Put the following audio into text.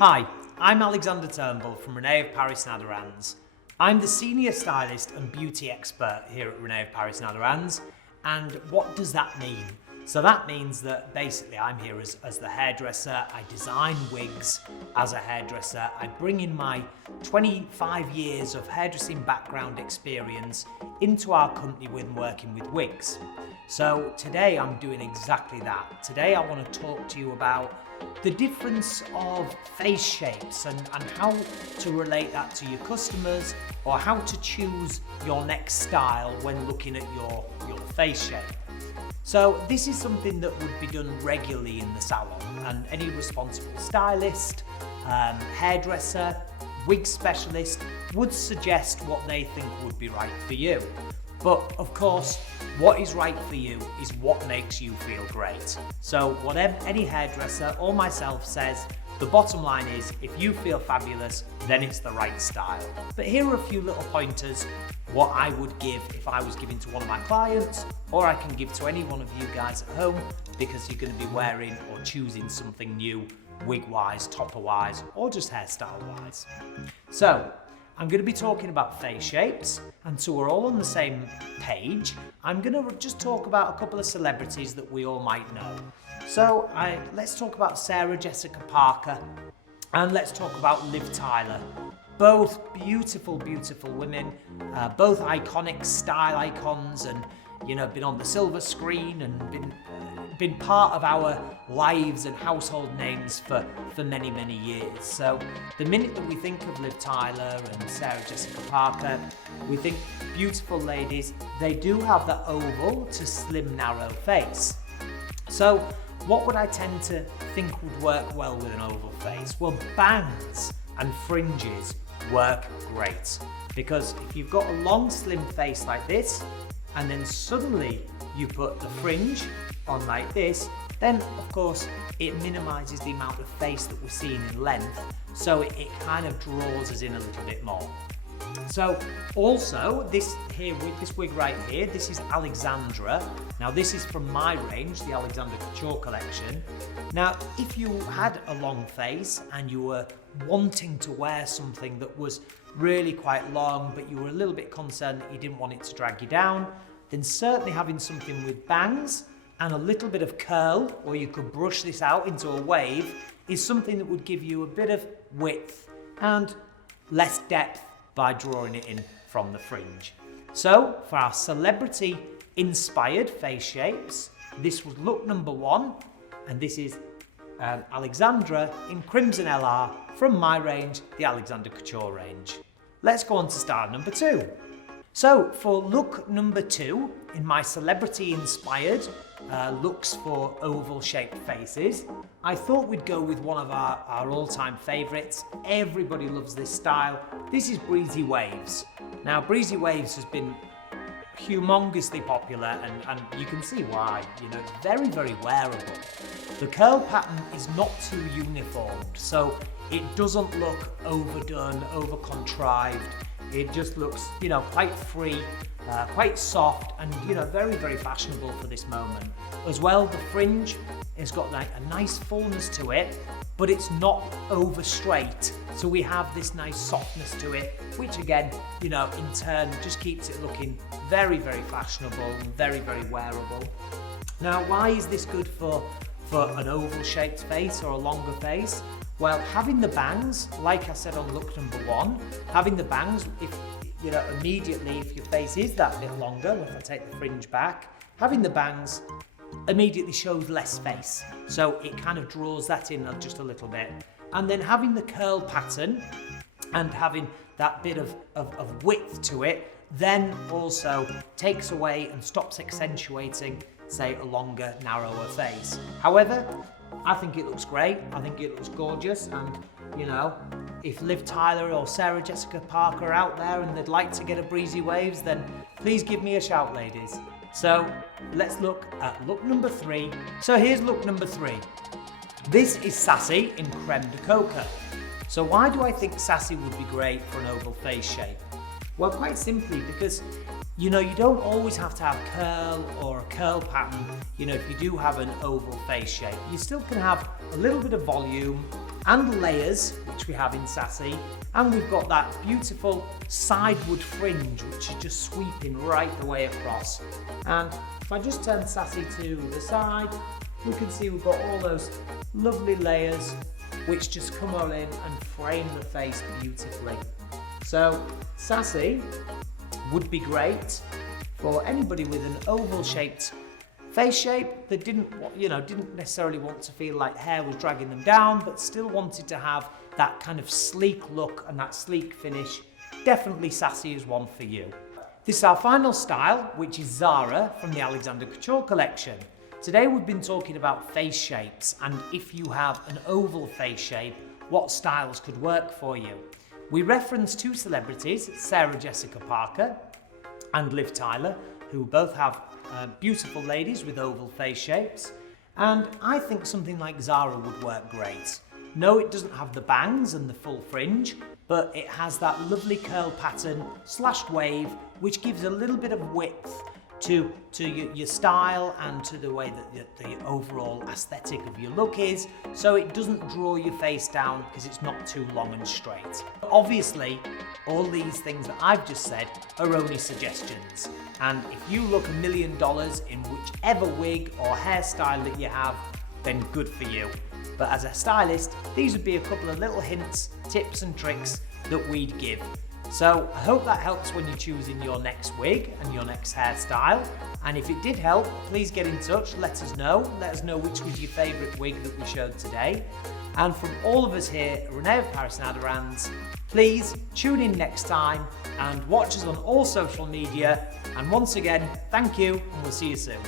Hi, I'm Alexander Turnbull from René of Paris and Aderans. I'm the senior stylist and beauty expert here at René of Paris and Aderans. And what does that mean? So that means that basically I'm here as the hairdresser. I design wigs as a hairdresser. I bring in my 25 years of hairdressing background experience into our company when working with wigs. So today I'm doing exactly that. Today I want to talk to you about the difference of face shapes and how to relate that to your customers, or how to choose your next style when looking at your face shape. So this is something that would be done regularly in the salon, and any responsible stylist, hairdresser, wig specialist would suggest what they think would be right for you. But of course, what is right for you is what makes you feel great. So whatever any hairdresser or myself says, the bottom line is, if you feel fabulous, then it's the right style. But here are a few little pointers what I would give if I was giving to one of my clients, or I can give to any one of you guys at home, because you're going to be wearing or choosing something new, wig-wise, topper-wise, or just hairstyle-wise. So I'm going to be talking about face shapes, and so we're all on the same page, I'm going to just talk about a couple of celebrities that we all might know. So let's talk about Sarah Jessica Parker, and let's talk about Liv Tyler. Both beautiful, beautiful women, both iconic style icons, and been on the silver screen and been part of our lives and household names for many, many years. So the minute that we think of Liv Tyler and Sarah Jessica Parker, we think beautiful ladies. They do have that oval to slim, narrow face. So what would I tend to think would work well with an oval face? Well, bangs and fringes work great, because if you've got a long, slim face like this, and then suddenly you put the fringe on like this, then of course it minimises the amount of face that we're seeing in length, so it kind of draws us in a little bit more. So also this wig right here, this is Alexandra. Now this is from my range, the Alexander Couture collection. Now if you had a long face and you were wanting to wear something that was really quite long, but you were a little bit concerned that you didn't want it to drag you down, then certainly having something with bangs and a little bit of curl, or you could brush this out into a wave, is something that would give you a bit of width and less depth by drawing it in from the fringe. So for our celebrity inspired face shapes, this was look number 1, and this is Alexandra in Crimson LR from my range, the Alexander Couture range. Let's go on to style number 2. So for look number 2, in my celebrity inspired looks for oval shaped faces, I thought we'd go with one of our all-time favourites. Everybody loves this style. This is Breezy Waves. Now Breezy Waves has been humongously popular, and you can see why. It's very, very wearable. The curl pattern is not too uniformed, so it doesn't look overdone, over-contrived. It just looks, quite free, quite soft, and, very, very fashionable for this moment. As well, the fringe has got like a nice fullness to it, but it's not over straight. So we have this nice softness to it, which again, in turn, just keeps it looking very, very fashionable and very, very wearable. Now, why is this good for an oval shaped face or a longer face? Well, having the bangs, like I said on look number 1, having the bangs, if immediately if your face is that bit longer, if I take the fringe back, having the bangs immediately shows less face. So it kind of draws that in just a little bit. And then having the curl pattern and having that bit of width to it, then also takes away and stops accentuating, say, a longer, narrower face. However, I think it looks great. I think it looks gorgeous, and if Liv Tyler or Sarah Jessica Parker are out there and they'd like to get a Breezy Waves, then please give me a shout, ladies. So let's look at look number 3. So here's look number 3. This is Sassy in Creme de Coca. So why do I think Sassy would be great for an oval face shape? Well, quite simply because you don't always have to have curl or a curl pattern, if you do have an oval face shape. You still can have a little bit of volume and layers, which we have in Sassy, and we've got that beautiful sidewood fringe, which is just sweeping right the way across. And if I just turn Sassy to the side, we can see we've got all those lovely layers which just come all in and frame the face beautifully. So Sassy would be great for anybody with an oval shaped face shape that didn't necessarily want to feel like hair was dragging them down, but still wanted to have that kind of sleek look and that sleek finish. Definitely Sassy is one for you. This is our final style, which is Zara from the Alexander Couture collection. Today we've been talking about face shapes, and if you have an oval face shape, what styles could work for you. We reference two celebrities, Sarah Jessica Parker and Liv Tyler, who both have beautiful ladies with oval face shapes, and I think something like Zara would work great. No, it doesn't have the bangs and the full fringe, but it has that lovely curl pattern, slashed wave, which gives a little bit of width to your style and to the way that the overall aesthetic of your look is, so it doesn't draw your face down because it's not too long and straight. Obviously, all these things that I've just said are only suggestions, and if you look $1 million in whichever wig or hairstyle that you have, then good for you. But as a stylist, these would be a couple of little hints, tips and tricks that we'd give. So I hope that helps when you're choosing your next wig and your next hairstyle. And if it did help, please get in touch, let us know which was your favourite wig that we showed today. And from all of us here at René of Paris and Aderans, please tune in next time and watch us on all social media. And once again, thank you, and we'll see you soon.